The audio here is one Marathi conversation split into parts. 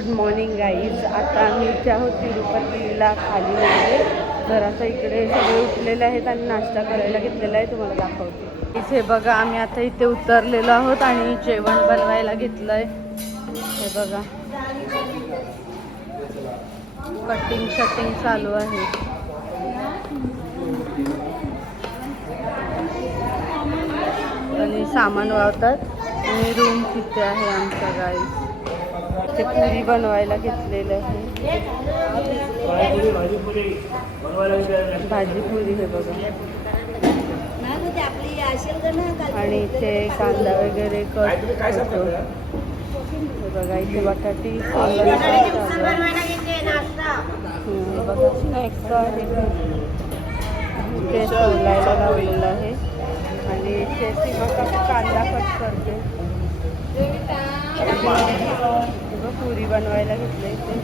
Good morning guys. आता आम्ही इथे आहोत तिरुपतीला खाली म्हणजे जरासं इकडे सगळे उठलेले आहेत आणि नाश्ता करायला घेतलेला आहे. तुम्हाला दाखवते. इथे बघा आम्ही आता इथे उतरलेलो आहोत आणि जेवण बनवायला घेतलं आहे. हे बघा कटिंग शटिंग चालू आहे. आणि सामान वावतात आणि रूम तिथे आहे आमच्या गाईज. ते पुरी बनवायला घेतलेलं आहे. भाजी पुरी हे बघा. आणि इथे कांदा वगैरे कट होतो. हे बघा इथे बटाटी बघा स्नॅक्स आहे. इथे सोलायला लावलेलं आहे आणि इथे सीमा कांदा कट करते. पुरी बनवायला घेतलं इथे.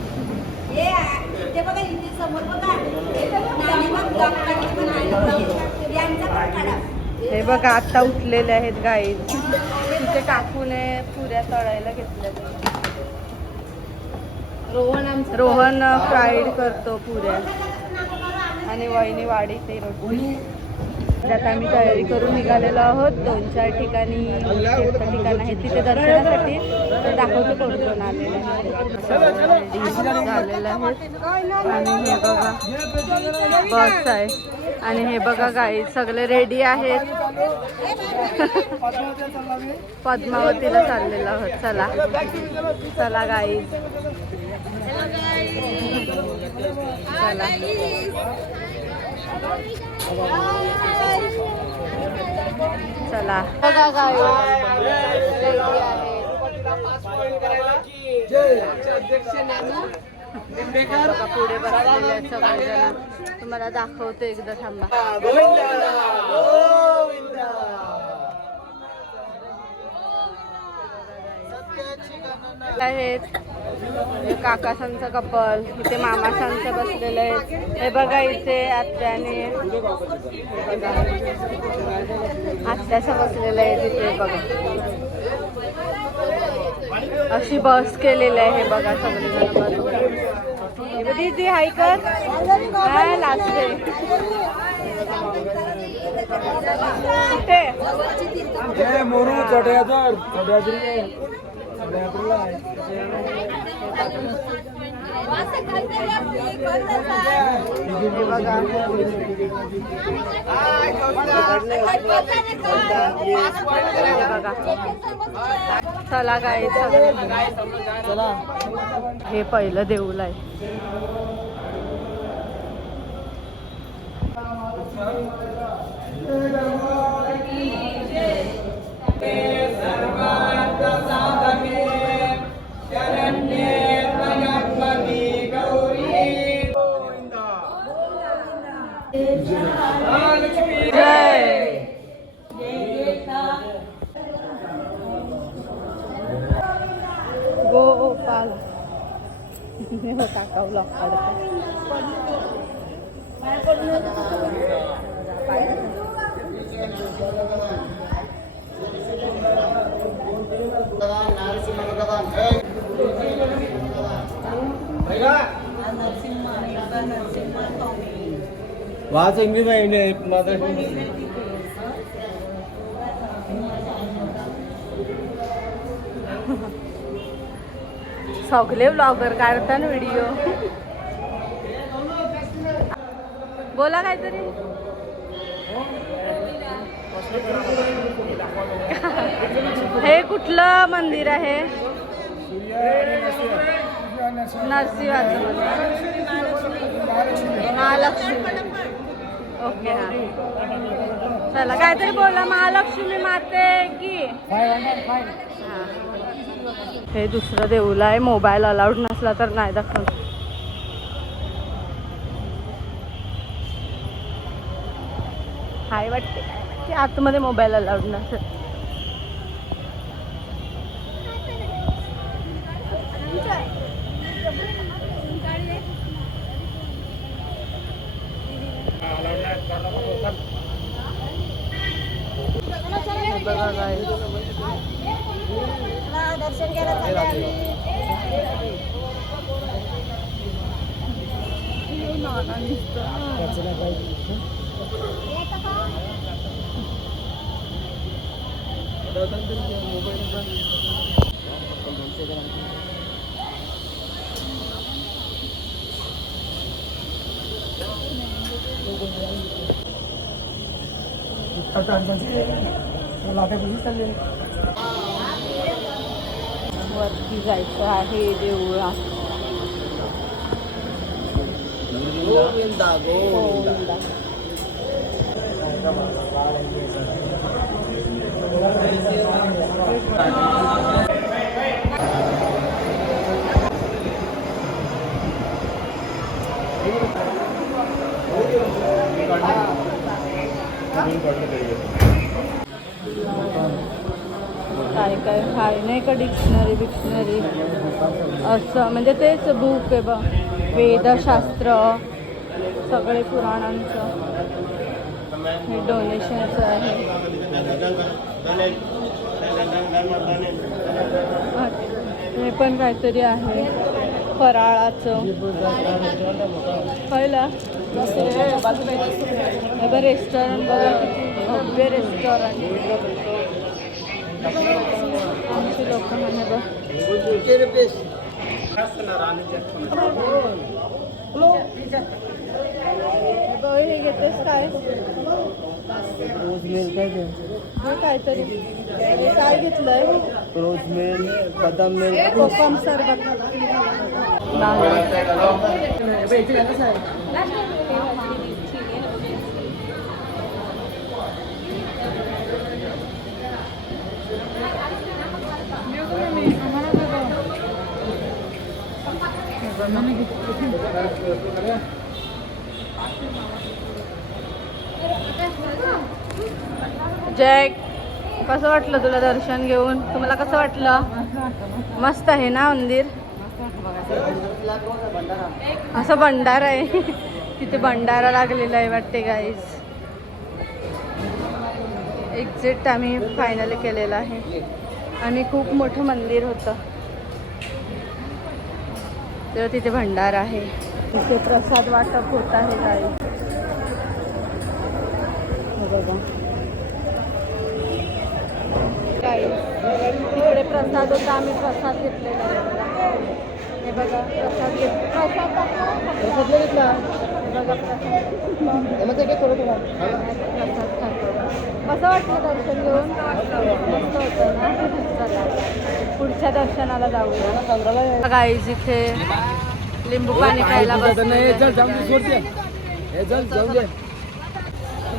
हे बघा आता उठलेले आहेत गाईज. तिथे काकूने पुऱ्या तळायला घेतल्या. रोहन फ्राईड करतो पुऱ्या आणि वहिनी वाढीते रोटी. आता आम्ही तयारी करून निघालेलो आहोत. 2-4 ठिकाणी ठिकाण आहेत तिथे दर्शनासाठी. तर दाखवतो कोण कोण आलेलं झालेलं आहे. आणि हे बघा बस आहे. आणि हे बघा गाईज सगळे रेडी आहेत. पद्मावतीला चाललेलो आहोत. चला चला गाईज चला. चला बघा गाईज पुढे बसलेले सगळेजण. तुम्हाला दाखवते एकदा थांबा. आहेत काकासांचं कपल. इथे मामासांचं बसलेलं आहे. हे बघा इथे आत्याने आत्याचं बसलेलं आहे तिथे बघा. अशी बस केलेली आहे. हे बघा सगळे दीदी हाय कर काय लाजते. चला काय चला. हे पहिलं देऊळ आहे. गोपाल काका ब्लॉक काढतो. वाच इंग्लिश आहे माझं. सगळे ब्लॉगर काढतात व्हिडिओ. बोला काहीतरी. हे कुठलं मंदिर आहे? नरसिंहाचं महालक्ष्मी. ओके हा चला काहीतरी बोला. महालक्ष्मी माते की. हे दुसरं देऊळ आहे. मोबाईल अलाउड नसला तर नाही दाखवत. हाय वाटते आतमध्ये मोबाईल अलाउड नसेल. दर्शन घ्यायला वरती जायचं आहे देवळा. काय काय हाय नाही का डिक्शनरी असं, म्हणजे तेच बुक आहे बघ, वेदशास्त्र सगळे पुराणांचं. हे डोनेशनचं आहे. हे पण काहीतरी आहे फराळाचं. पहिला रेस्टॉरंट बघा, भव्य रेस्टॉरंट. आमची लोक म्हणे बघ. हे घेतेस काय? रोज मिल्क काय ते? हे काहीतरी हे काय घेतलंय? रोज मिल्क, बदाम मिल्क. कोकम सरबत. जय, कसं वाटलं तुला दर्शन घेऊन? तुम्हाला कसं वाटलं? मस्त आहे ना मंदिर? असं भंडारा आहे. तिथे भंडारा लागलेला आहे वाटते गाईज. एक्झिट आम्ही फायनली केलेला आहे आणि खूप मोठं मंदिर होतं. तर तिथे भंडारा आहे. तिथे प्रसाद वाटप होत आहे गाईज. बघा तिकडे प्रसाद होता, आम्ही प्रसाद घेतलेला आहे. हे बघा प्रसाद घेतला. प्रसाद घेतला. बघा प्रसाद खातो. कसं वाटलं दर्शन घेऊन? मस्त होतं ना. चला पुढच्या दर्शनाला जाऊया. गाईज इथे लिंबू पाणी प्यायला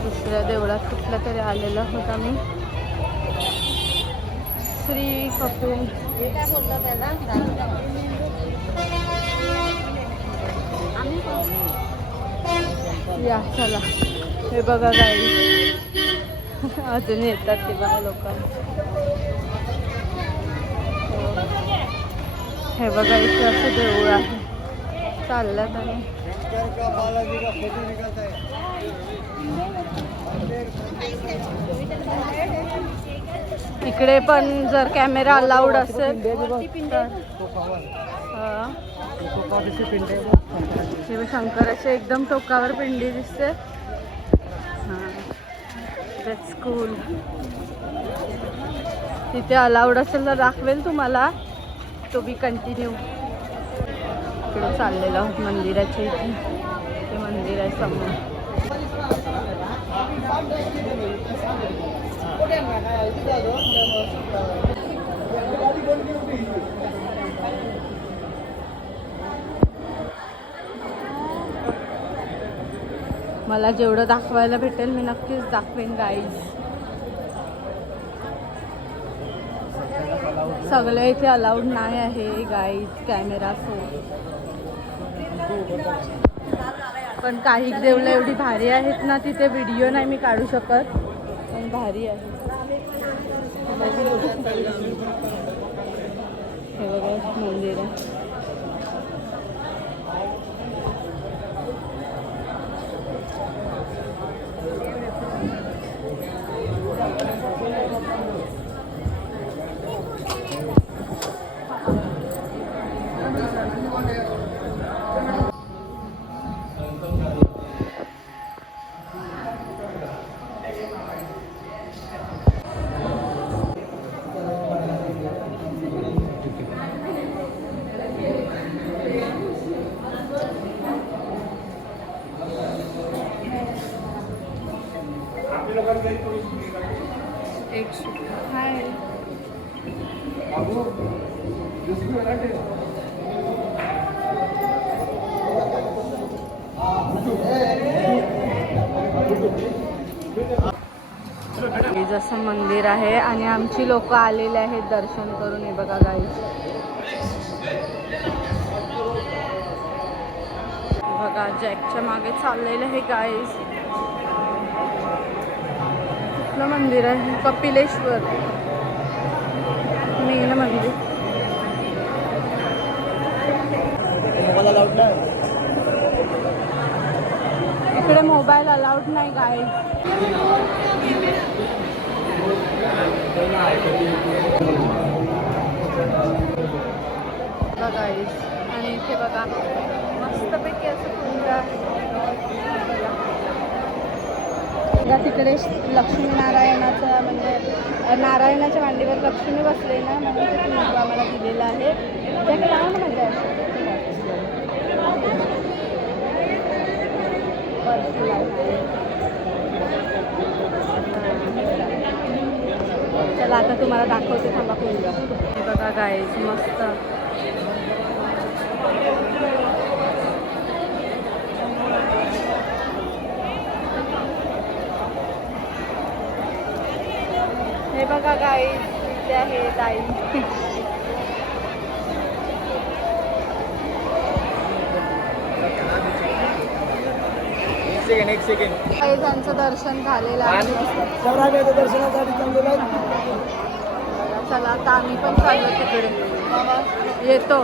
दुसऱ्या देवळात कुठला तरी आलेला होता मी. श्री कपूर. या चला. हे बघा गाई अजून येतात ते बघा लोक. हे बघा इथे असं देऊळ आहे. चाललं आणि इकडे पण जर कॅमेरा अलाउड असेल तर शंकराच्या एकदम टोकावर पिंडी दिसते. हां दॅट्स कूल. तिथे अलाउड असेल तर दाखवेल तुम्हाला. तो बी कंटिन्यू. इकडे चाललेला आहोत मंदिराच्या इथे. ते मंदिर आहे समोर. मला जेवढं दाखवायला भेटेल मी नक्कीच दाखवेन गाईज. सगळे इथे अलाउड नाही आहे गाईज कॅमेरा. पण काही देवळं एवढी भारी आहेत ना, तिथे व्हिडिओ नाही मी काढू शकत, पण भारी आहे. हे बघा मंदिर आहे. हे जसं मंदिर आहे आणि आमची लोक आलेले आहेत दर्शन करून. हे बघा गाईज, बघा जॅकच्या मागे चाललेलं आहे गाईज. कुठलं मंदिर आहे? कपिलेश्वर मेन मंदिर. इकडे मोबाईल अलाउड नाही गाईज. बघा आणि इथे बघा मस्तपैकी असं कुंड आहे. बघा तिकडे लक्ष्मीनारायणाचं म्हणजे नारायणाच्या मांडीवर लक्ष्मी बसले ना, म्हणून ते कुंड आम्हाला दिलेलं आहे. त्याकडे लावा ना मजा असते. चला आता तुम्हाला दाखवते, थांबा कुंड. बघा गाईज मस्त. हे बघा गाईज, इथे आहे ताई. एक सेकंड. त्यांचं दर्शन झालेलं आहे. चला आता आम्ही पण चाललो तिकडे, येतो.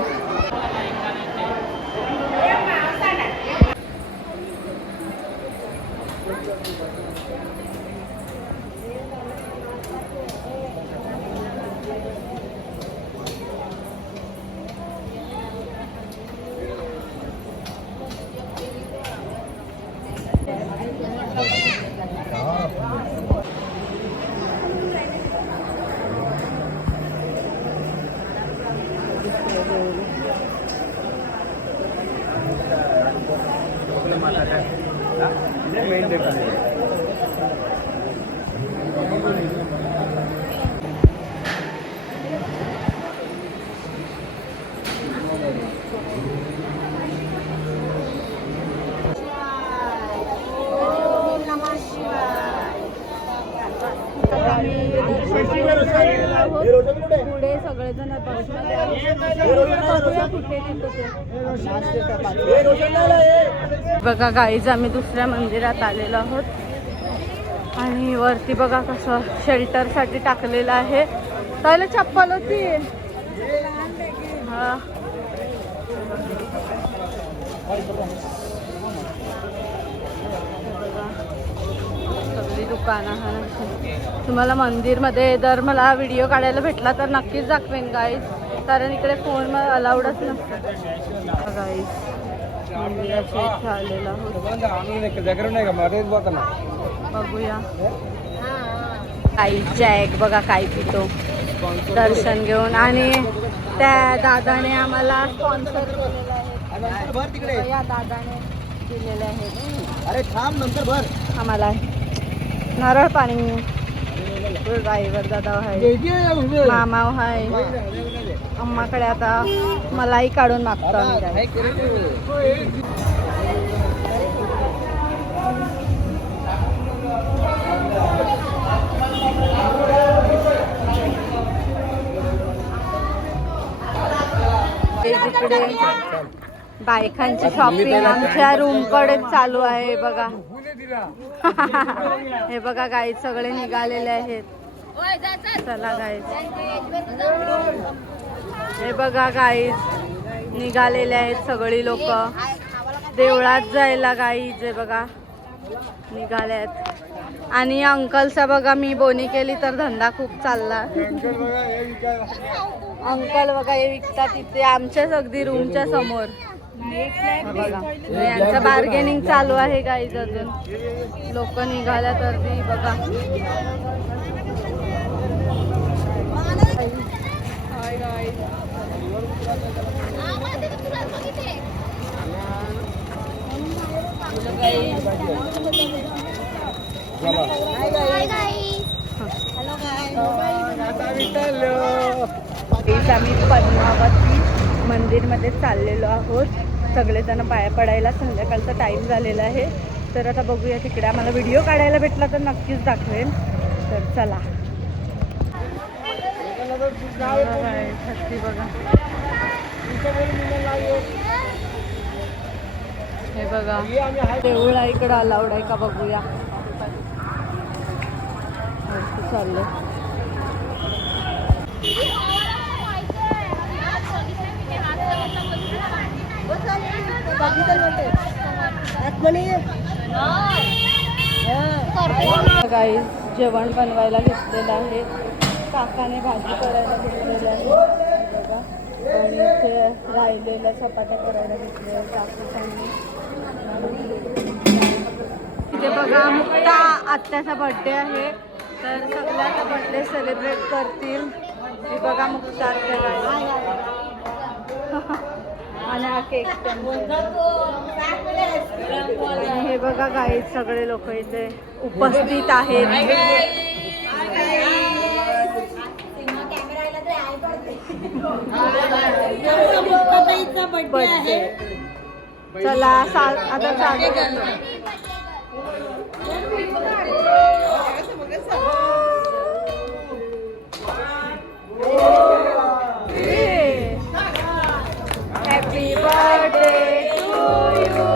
पुढे सगळेजण बघा गाईज, आम्ही दुसऱ्या मंदिरात आलेलो आहोत आणि वरती बघा कसं शेल्टरसाठी टाकलेलं आहे. त्याला चप्पल होती. हा सगळी दुकानं. तुम्हाला मंदिरमध्ये जर मला व्हिडिओ काढायला भेटला तर नक्कीच दाखवेन गाईज, कारण इकडे फोन अलाउडच नसतं. गाईज मंदिराच्या इथे आलेला आहोत. बघूया काहीच्या एक बघा काय पितो दर्शन घेऊन. आणि त्या दादाने आम्हाला स्पॉन्सर केलेलं आहे. या दादाने दिलेले आहेत. अरे थांब, नंतर भर. आम्हाला नारळ पाणी ड्रायव्हर दादा आहे, मामा आहे. अम्माकडे आता मलाई काढून मागतो आम्ही. इकडे बायकांची शॉपिंग आमच्या रूमकडेच चालू आहे बघा. हे बघा गाईज सगळे निघालेले आहेत. चला गाईज, हे बघा गाईज निघालेले आहेत सगळी लोक देवळात जायला. गाईज हे बघा निघाले आहेत. आणि अंकलचा बघा मी बोनी केली तर धंदा खूप चालला. अंकल बघा हे विकतात तिथे आमच्याच अगदी रूमच्या समोर. बघा यांचं बार्गेनिंग चालू आहे गाईज. अजून लोक निघाल्या तर ती बघा. Hi guys, Halo guys. इथं आम्ही पद्मावती मंदिरमध्ये चाललेलो आहोत सगळेजण पाया पडायला. संध्याकाळचा टाईम झालेला आहे. तर आता बघूया तिकडे आम्हाला व्हिडिओ काढायला भेटला तर नक्कीच दाखवेन. तर चला. हत्ती बघा, हे बघा देऊळ आहे इकडं. अलाउड आहे का बघूया. चाललं गाईस जेवण बनवायला घेतलेलं आहे. काकाने भाजी करायला घेतलेली आहे बघा. आणि इथे राहिलेल्या चपात्या करायला घेतलेल्या काकांनी. इथे बघा मुक्ता आत्याचा बर्थडे आहे. तर सगळ्या आता बर्थडे सेलिब्रेट करतील. ही बघा मुक्ता आत्या आणि हा केक. हे बघा गाईज सगळे लोक इथे उपस्थित आहेत. बर्थडे चला आता चालू करतो. Happy birthday to you.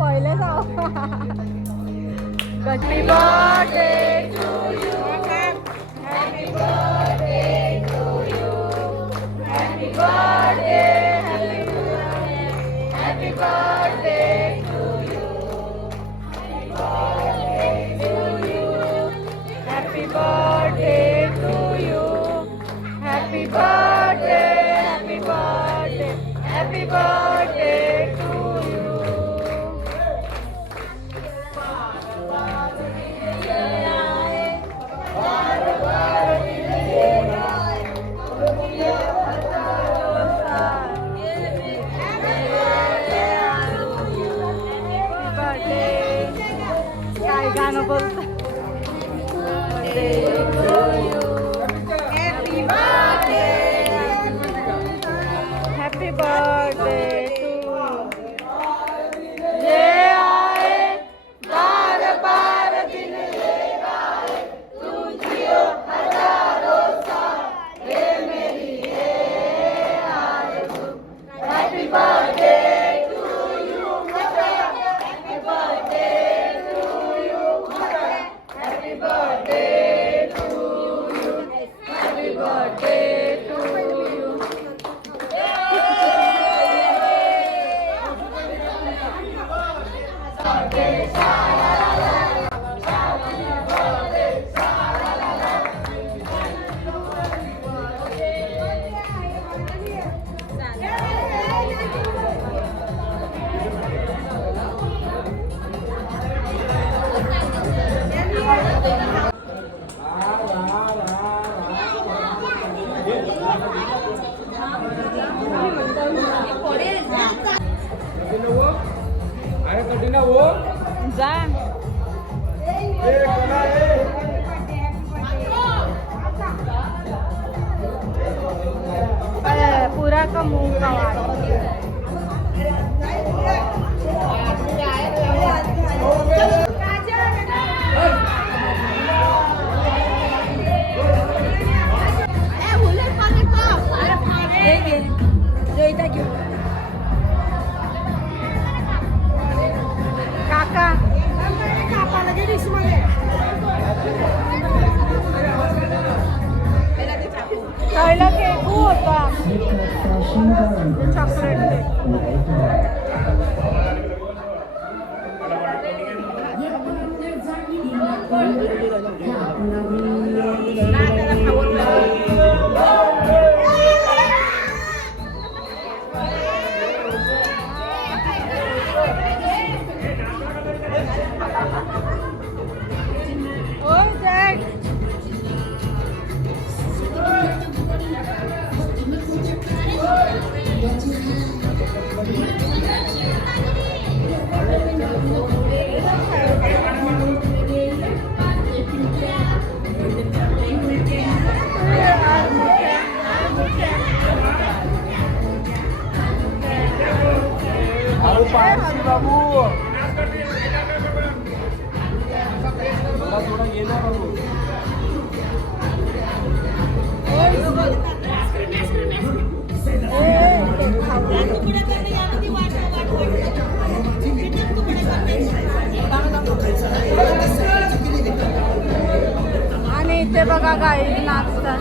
पहिले जाऊ. Happy birthday to you. Happy birthday to you. Happy birthday. Happy birthday to you. Happy birthday to you. Happy birthday, happy birthday, happy birthday to you. काय गाणं बोलतं. Happy birthday to you. ले आए बार बार दिन ले आए तू जियो हजारों साल ये मेरी है आरज़ू. Happy birthday to you. Happy birthday to you. Happy birthday to you. Happy birthday to you. जा पूरा का मुंह का काका पहिला केक होता चॉकलेट पारशी बाबू मला थोडा गेला बाबू आणि इथे बघा गाई नाचतात.